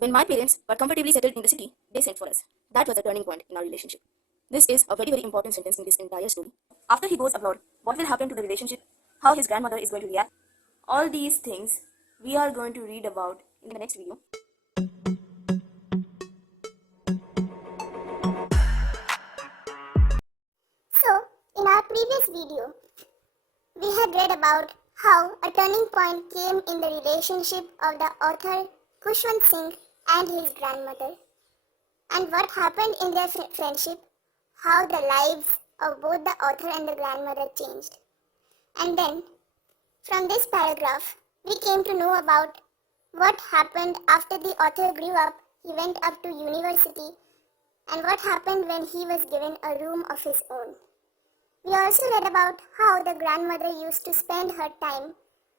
When my parents were comfortably settled in the city, they sent for us. That was a turning point in our relationship. This is a very, very important sentence in this entire story. After he goes abroad, what will happen to the relationship? How his grandmother is going to react? All these things we are going to read about in the next video. So, in our previous video, we had read about how a turning point came in the relationship of the author Kushwant Singh and his grandmother, and what happened in their friendship, how the lives of both the author and the grandmother changed. And then, from this paragraph, we came to know about what happened after the author grew up, he went up to university, and what happened when he was given a room of his own. We also read about how the grandmother used to spend her time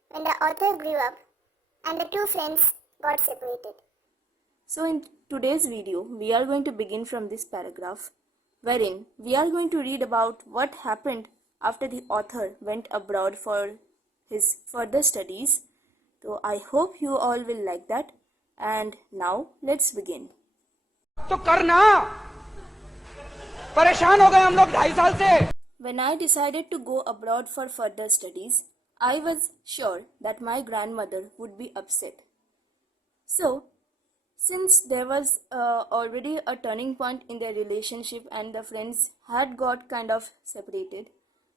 when the author grew up and the two friends got separated. So in today's video, we are going to begin from this paragraph, wherein we are going to read about what happened after the author went abroad for his further studies. So I hope you all will like that. And now let's begin. तो करना परेशान हो गए हम लोग 2.5 साल से. When I decided to go abroad for further studies, I was sure that my grandmother would be upset. So, since there was already a turning point in their relationship and the friends had got kind of separated,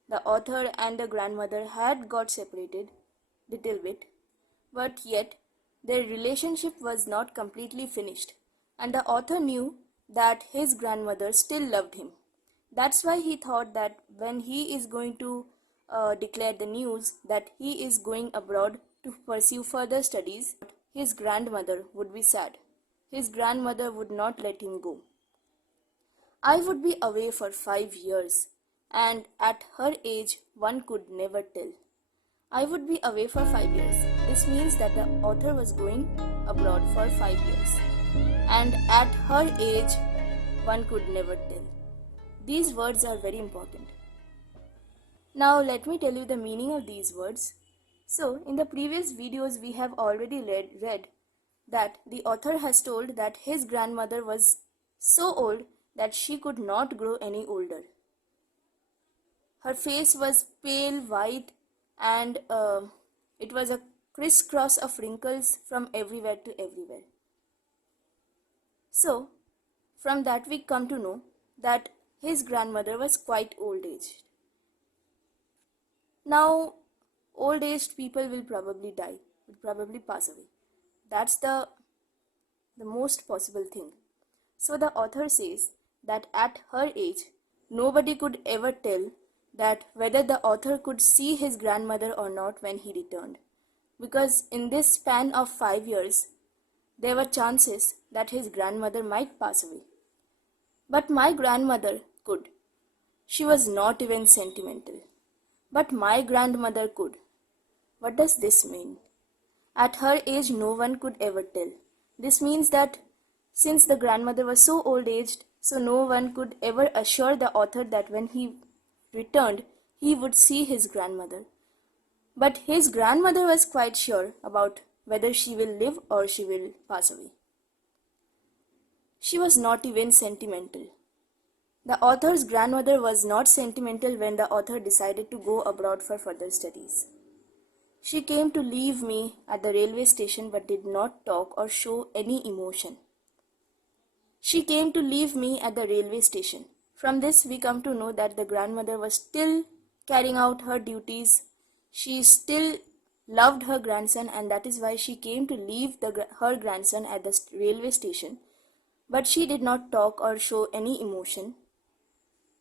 the author and the grandmother had got separated little bit, but yet their relationship was not completely finished, and the author knew that his grandmother still loved him. That's why he thought that when he is going to declare the news that he is going abroad to pursue further studies, his grandmother would be sad. His grandmother would not let him go. I would be away for 5 years, and at her age, one could never tell. I would be away for 5 years. This means that the author was going abroad for 5 years, and at her age, one could never tell. These words are very important. Now let me tell you the meaning of these words. So in the previous videos we have already read that the author has told that his grandmother was so old that she could not grow any older. Her face was pale white, and it was a crisscross of wrinkles from everywhere to everywhere. So from that we come to know that his grandmother was quite old-aged. Now, old-aged people will probably die, will probably pass away. That's the most possible thing. So the author says that at her age, nobody could ever tell that whether the author could see his grandmother or not when he returned. Because in this span of 5 years, there were chances that his grandmother might pass away. But my grandmother could. She was not even sentimental. But my grandmother could. What does this mean? At her age, no one could ever tell. This means that since the grandmother was so old-aged, so no one could ever assure the author that when he returned, he would see his grandmother. But his grandmother was quite sure about whether she will live or she will pass away. She was not even sentimental. The author's grandmother was not sentimental when the author decided to go abroad for further studies. She came to leave me at the railway station but did not talk or show any emotion. She came to leave me at the railway station. From this we come to know that the grandmother was still carrying out her duties. She still loved her grandson, and that is why she came to leave her grandson at the railway station. But she did not talk or show any emotion,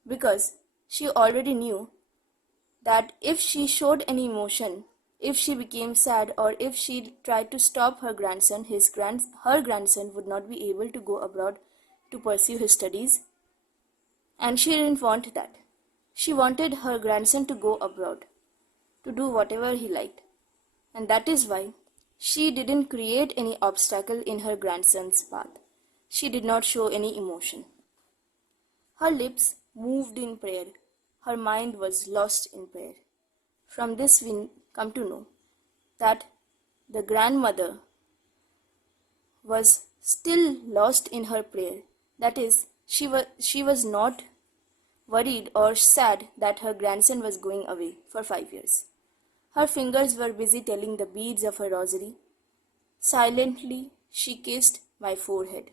because she already knew that if she showed any emotion, if she became sad, or if she tried to stop her grandson, her grandson would not be able to go abroad to pursue his studies. And she didn't want that. She wanted her grandson to go abroad, to do whatever he liked. And that is why she didn't create any obstacle in her grandson's path. She did not show any emotion. Her lips moved in prayer. Her mind was lost in prayer. From this we come to know that the grandmother was still lost in her prayer. That is, she was not worried or sad that her grandson was going away for 5 years. Her fingers were busy telling the beads of her rosary. Silently, she kissed my forehead.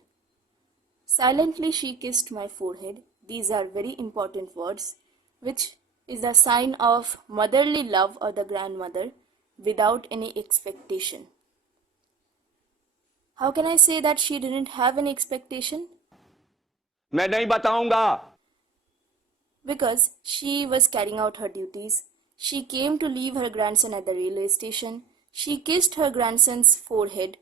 Silently, she kissed my forehead. These are very important words, which is a sign of motherly love of the grandmother without any expectation. How can I say that she didn't have any expectation? मैं नहीं बताऊंगा. Because she was carrying out her duties. She came to leave her grandson at the railway station. She kissed her grandson's forehead,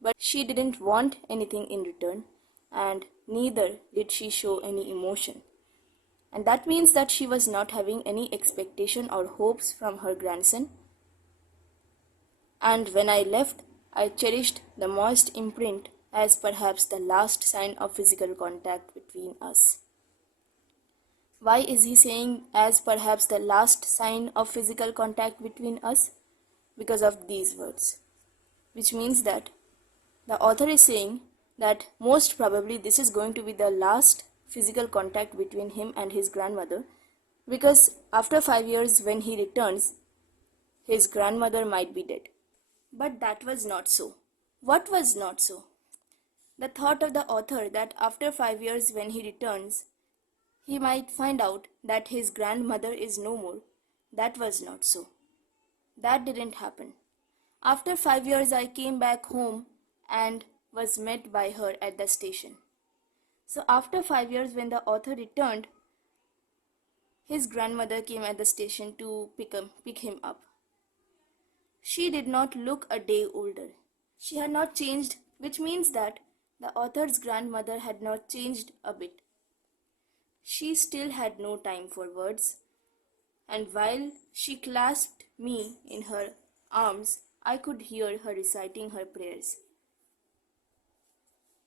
but she didn't want anything in return, and neither did she show any emotion. And that means that she was not having any expectation or hopes from her grandson. And when I left, I cherished the moist imprint as perhaps the last sign of physical contact between us. Why is he saying as perhaps the last sign of physical contact between us? Because of these words. Which means that the author is saying that most probably this is going to be the last physical contact between him and his grandmother, because after 5 years when he returns, his grandmother might be dead. But that was not so. What was not so? The thought of the author that after 5 years when he returns, he might find out that his grandmother is no more. That was not so. That didn't happen. After 5 years, I came back home and was met by her at the station. So after 5 years, when the author returned, his grandmother came at the station to pick him up. She did not look a day older. She had not changed, which means that the author's grandmother had not changed a bit. She still had no time for words, and while she clasped me in her arms, I could hear her reciting her prayers.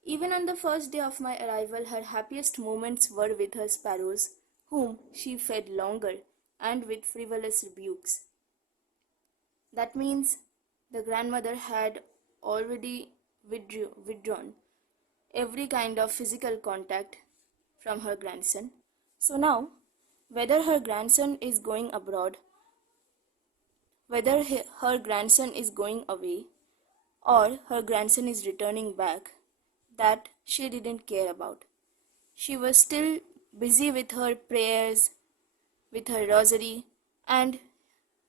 Even on the first day of my arrival, her happiest moments were with her sparrows, whom she fed longer and with frivolous rebukes. That means the grandmother had already withdrawn every kind of physical contact from her grandson. So now, whether her grandson is going abroad, whether her grandson is going away, or her grandson is returning back, that she didn't care about. She was still busy with her prayers, with her rosary, and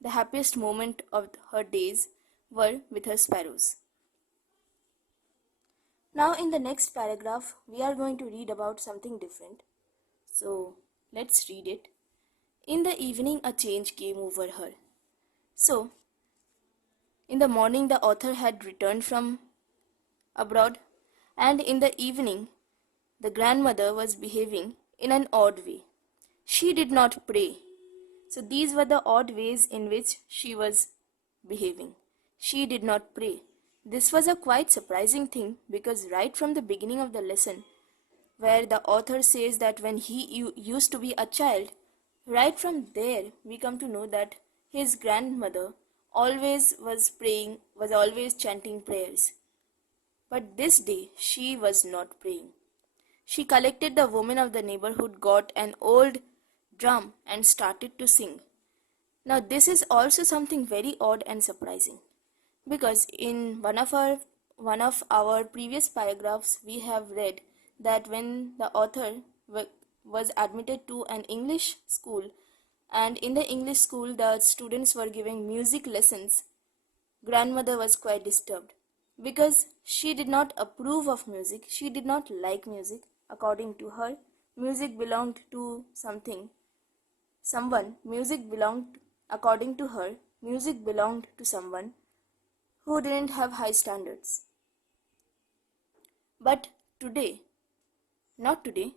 the happiest moment of her days were with her sparrows. Now in the next paragraph, we are going to read about something different. So let's read it. In the evening, a change came over her. So, in the morning, the author had returned from abroad, and in the evening, the grandmother was behaving in an odd way. She did not pray. So these were the odd ways in which she was behaving. She did not pray. This was a quite surprising thing, because right from the beginning of the lesson, where the author says that when he used to be a child, right from there we come to know that his grandmother always was praying, was always chanting prayers. But this day she was not praying. She collected the women of the neighborhood, got an old drum and started to sing. Now this is also something very odd and surprising, because in one of our previous paragraphs we have read that when the author was admitted to an English school, and in the English school the students were giving music lessons, grandmother was quite disturbed because she did not approve of music. She did not like music. According to her, music belonged to someone. According to her, music belonged to someone who didn't have high standards. But not today,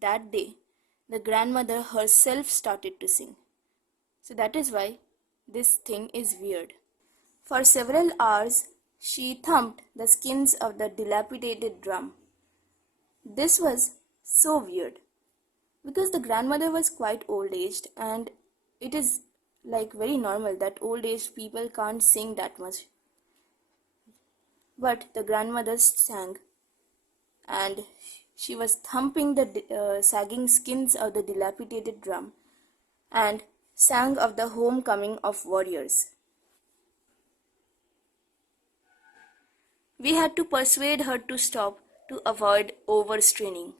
that day, the grandmother herself started to sing. So that is why this thing is weird. For several hours, she thumped the skins of the dilapidated drum. This was so weird, because the grandmother was quite old-aged, and it is like very normal that old-aged people can't sing that much. But the grandmother sang, and she was thumping the sagging skins of the dilapidated drum and sang of the homecoming of warriors. We had to persuade her to stop to avoid overstraining.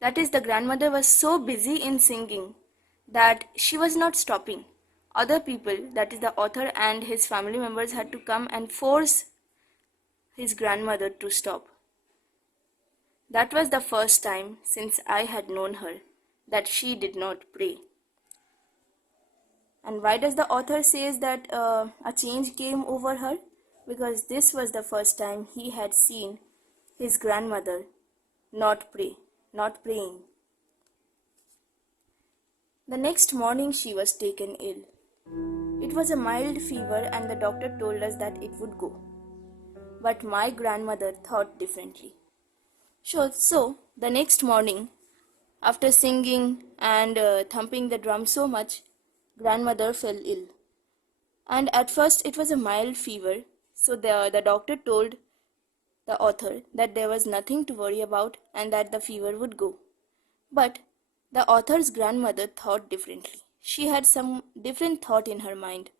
That is, the grandmother was so busy in singing that she was not stopping. Other people, that is, the author and his family members, had to come and force his grandmother to stop. That was the first time since I had known her that she did not pray. And why does the author says that a change came over her? Because this was the first time he had seen his grandmother not praying. The next morning she was taken ill. It was a mild fever and the doctor told us that it would go. But my grandmother thought differently. So the next morning, after singing and thumping the drum so much, grandmother fell ill. And at first it was a mild fever, so the doctor told the author that there was nothing to worry about and that the fever would go. But the author's grandmother thought differently. She had some different thought in her mind.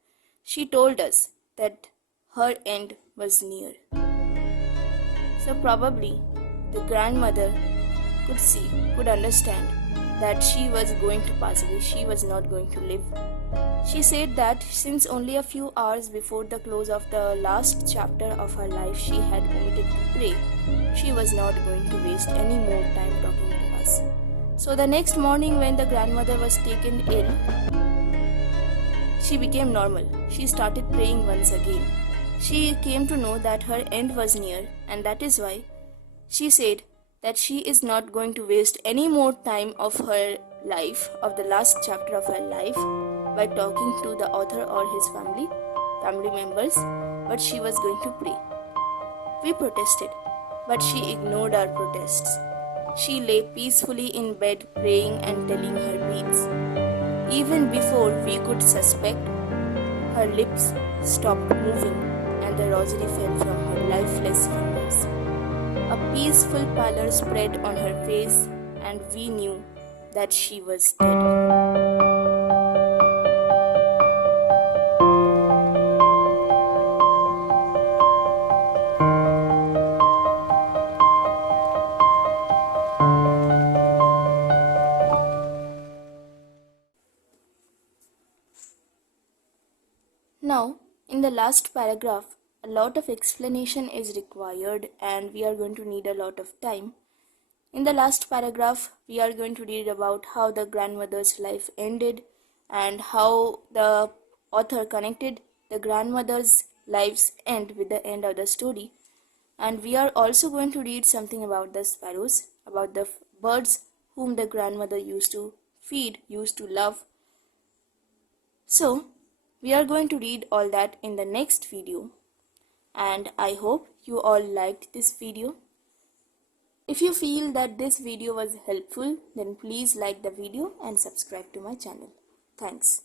She told us that her end was near. So probably the grandmother could understand that she was going to pass away, she was not going to live. She said that since only a few hours before the close of the last chapter of her life she had omitted to pray, she was not going to waste any more time talking to us. So the next morning when the grandmother was taken ill, she became normal. She started praying once again. She came to know that her end was near, and that is why she said that she is not going to waste any more time of her life, of the last chapter of her life, by talking to the author or his family members, but she was going to pray. We protested, but she ignored our protests. She lay peacefully in bed praying and telling her beads. Even before we could suspect, her lips stopped moving and the rosary fell from her lifeless fingers. A peaceful pallor spread on her face and we knew that she was dead. Now, in the last paragraph, a lot of explanation is required and we are going to need a lot of time. In the last paragraph, we are going to read about how the grandmother's life ended and how the author connected the grandmother's life's end with the end of the story. And we are also going to read something about the sparrows, about the birds whom the grandmother used to feed, used to love. So, we are going to read all that in the next video, and I hope you all liked this video. If you feel that this video was helpful, then please like the video and subscribe to my channel. Thanks.